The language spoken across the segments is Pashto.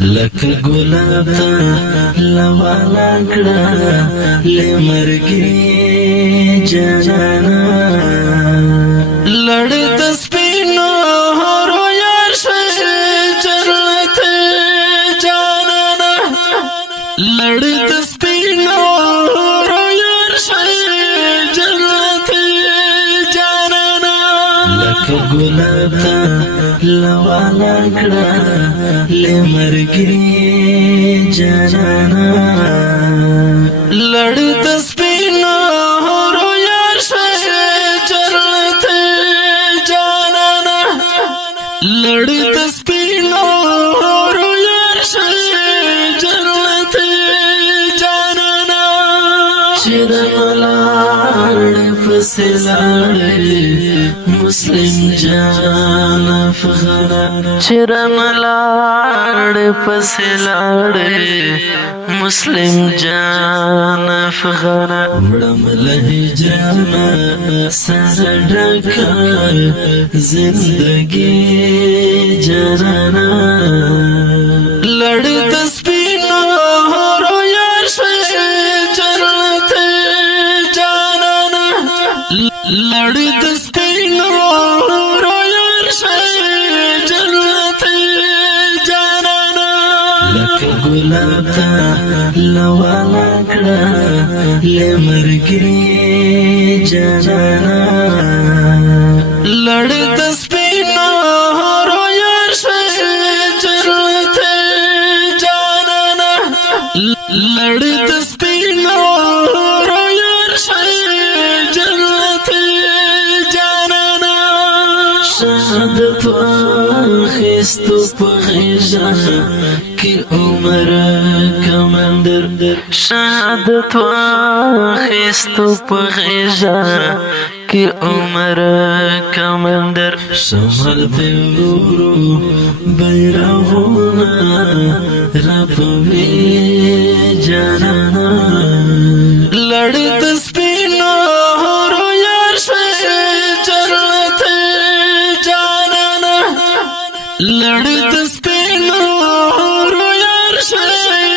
لکه ګلاب ته لوالا کړه لمرګي جانانه لړې د سپینو حورو یار شوې جنت جانانه لړې د سپینو حورو یار شوې جنت جانانه لکه ګلاب ته لوالا کړه لمرګي جانانه لړې د سپینو حورو یار شوې جنت جانانه لړې د سپینو حورو یار شوې جنت جانانه چیرې لاړې پسې لاړې مسلم جان افغانا چرم لاړې پسې لاړې مسلم جان افغانا وړم له هجرانه سر ډکه زندګي جانانه لړې د سپینو حورو یار شوې جنت جانانه لړې د سپینو حورو یار شوې جنت جانانه لکه ګلاب ته لوالا کړه لمرګي جانانه لړې د سپینو حورو یار شوې جنت جانانه لړې د سپینو حورو یار شوې جنت جانانه شهادت واخیستو په غیږه کې عمر کمندر شهادت واخیستو په غیږه کې عمر کمندر شمال دې ورو بیرغونه راپوي جانانه لړې د سپینو حورو یار شوې جنت جانانه لړې د سپینو حورو یار شوې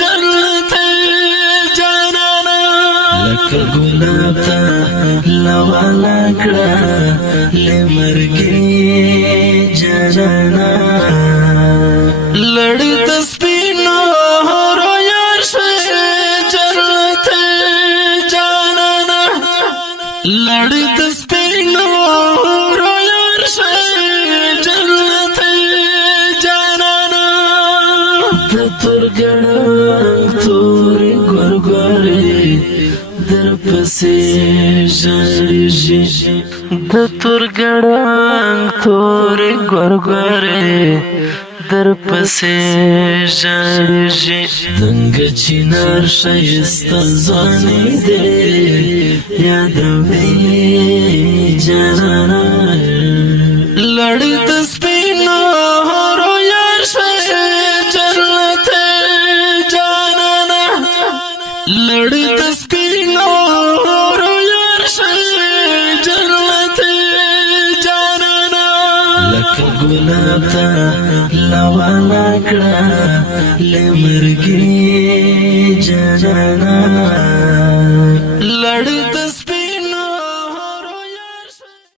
جنت جانانه لکه ګلاب ته لوالا کړه لمرګي جانانه لړې د سپینو حورو یار شوې جنت جانانه لړې د سپینو حورو یار شوې جنت جانانه د تورګړنګ تورې ګورګورې در پسې ژړېږي د تورګړنګ تورې ګورګورې در پسې ژړېږي دنګ چینار ښایسته ځواني دې یادوي جانانه لړې د سپینو حورو یار شوې جنت جانانه لړې د سپینو حورو یار شوې جنت جانانه لکه ګلاب ته لوالا کړه لمرګي جانانه